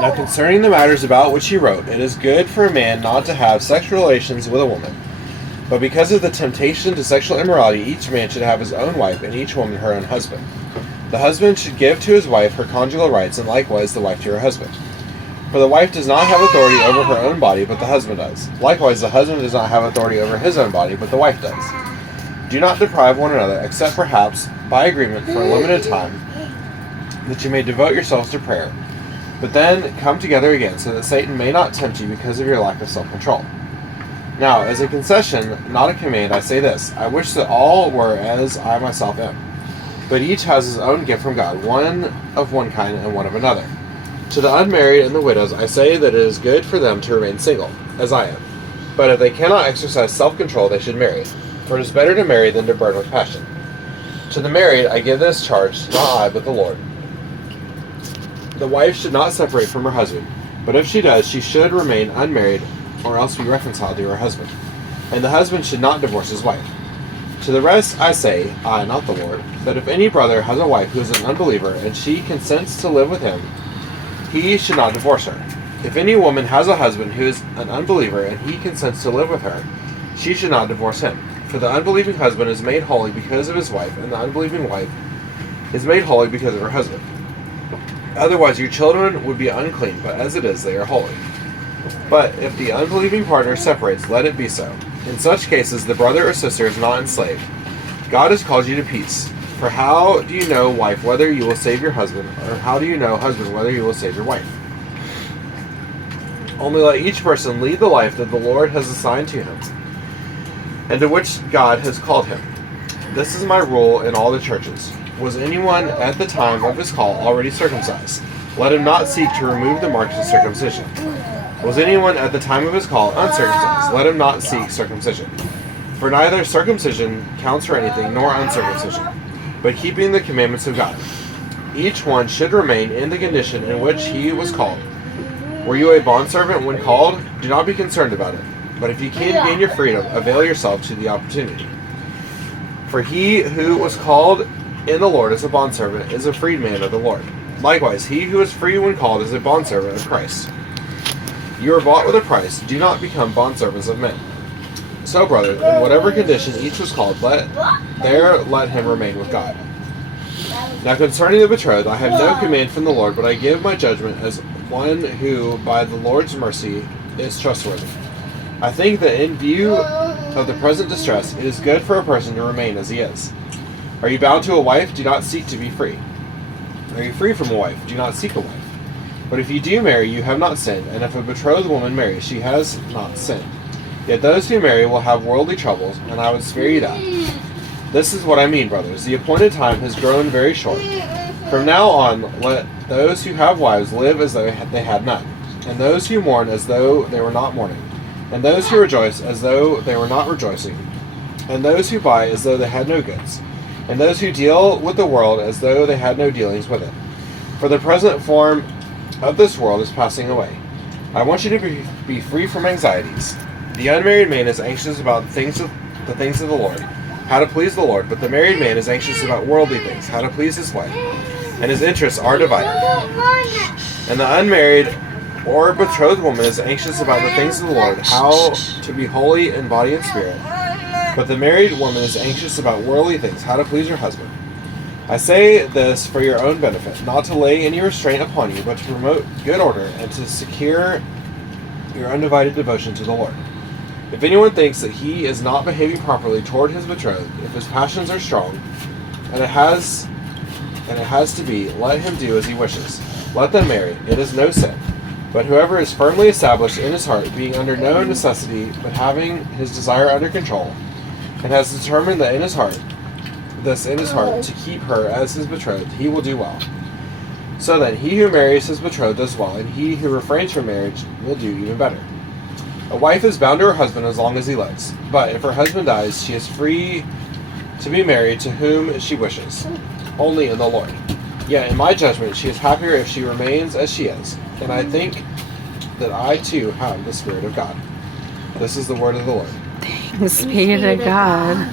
Now concerning the matters about which he wrote, it is good for a man not to have sexual relations with a woman. But because of the temptation to sexual immorality, each man should have his own wife, and each woman her own husband. The husband should give to his wife her conjugal rights, and likewise the wife to her husband. For the wife does not have authority over her own body, but the husband does. Likewise, the husband does not have authority over his own body, but the wife does. Do not deprive one another, except perhaps by agreement for a limited time, that you may devote yourselves to prayer. But then come together again, so that Satan may not tempt you because of your lack of self-control. Now, as a concession, not a command, I say this: I wish that all were as I myself am. But each has his own gift from God, one of one kind and one of another. To the unmarried and the widows, I say that it is good for them to remain single, as I am. But if they cannot exercise self-control, they should marry. For it is better to marry than to burn with passion. To the married, I give this charge, not I, but the Lord. The wife should not separate from her husband, but if she does, she should remain unmarried, or else be reconciled to her husband. And the husband should not divorce his wife. To the rest I say, I, not the Lord, that if any brother has a wife who is an unbeliever, and she consents to live with him, he should not divorce her. If any woman has a husband who is an unbeliever, and he consents to live with her, she should not divorce him. For the unbelieving husband is made holy because of his wife, and the unbelieving wife is made holy because of her husband. Otherwise your children would be unclean, but as it is, they are holy. But if the unbelieving partner separates, let it be so. In such cases, the brother or sister is not enslaved. God has called you to peace. For how do you know, wife, whether you will save your husband, or how do you know, husband, whether you will save your wife? Only let each person lead the life that the Lord has assigned to him, and to which God has called him. This is my rule in all the churches. Was anyone at the time of his call already circumcised? Let him not seek to remove the marks of circumcision. Was anyone at the time of his call uncircumcised? Let him not seek circumcision. For neither circumcision counts for anything, nor uncircumcision, but keeping the commandments of God. Each one should remain in the condition in which he was called. Were you a bondservant when called? Do not be concerned about it. But if you can gain your freedom, avail yourself to the opportunity. For he who was called in the Lord as a bondservant is a freedman of the Lord. Likewise, he who is free when called is a bondservant of Christ. You are bought with a price. Do not become bondservants of men. So, brothers, in whatever condition each was called, let him remain with God. Now concerning the betrothed, I have no command from the Lord, but I give my judgment as one who, by the Lord's mercy, is trustworthy. I think that in view of the present distress, it is good for a person to remain as he is. Are you bound to a wife? Do not seek to be free. Are you free from a wife? Do not seek a wife. But if you do marry, you have not sinned, and if a betrothed woman marries, she has not sinned. Yet those who marry will have worldly troubles, and I would spare you that. This is what I mean, brothers. The appointed time has grown very short. From now on, let those who have wives live as though they had none, and those who mourn as though they were not mourning, and those who rejoice as though they were not rejoicing, and those who buy as though they had no goods, and those who deal with the world as though they had no dealings with it. For the present form of this world is passing away. I want you to be free from anxieties. The unmarried man is anxious about the things of the Lord, how to please the Lord, but the married man is anxious about worldly things, how to please his wife, and his interests are divided. And the unmarried or betrothed woman is anxious about the things of the Lord, how to be holy in body and spirit, but the married woman is anxious about worldly things, how to please her husband. I say this for your own benefit, not to lay any restraint upon you, but to promote good order and to secure your undivided devotion to the Lord. If anyone thinks that he is not behaving properly toward his betrothed, if his passions are strong, and it has to be, let him do as he wishes. Let them marry. It is no sin. But whoever is firmly established in his heart, being under no necessity, but having his desire under control, and has determined that in his heart to keep her as his betrothed, he will do well. So then, he who marries his betrothed does well, and he who refrains from marriage will do even better. A wife is bound to her husband as long as he lives, but if her husband dies, she is free to be married to whom she wishes, only in the Lord. Yet in my judgment, she is happier if she remains as she is, and I think that I too have the Spirit of God. This is the word of the Lord. Thanks be to God.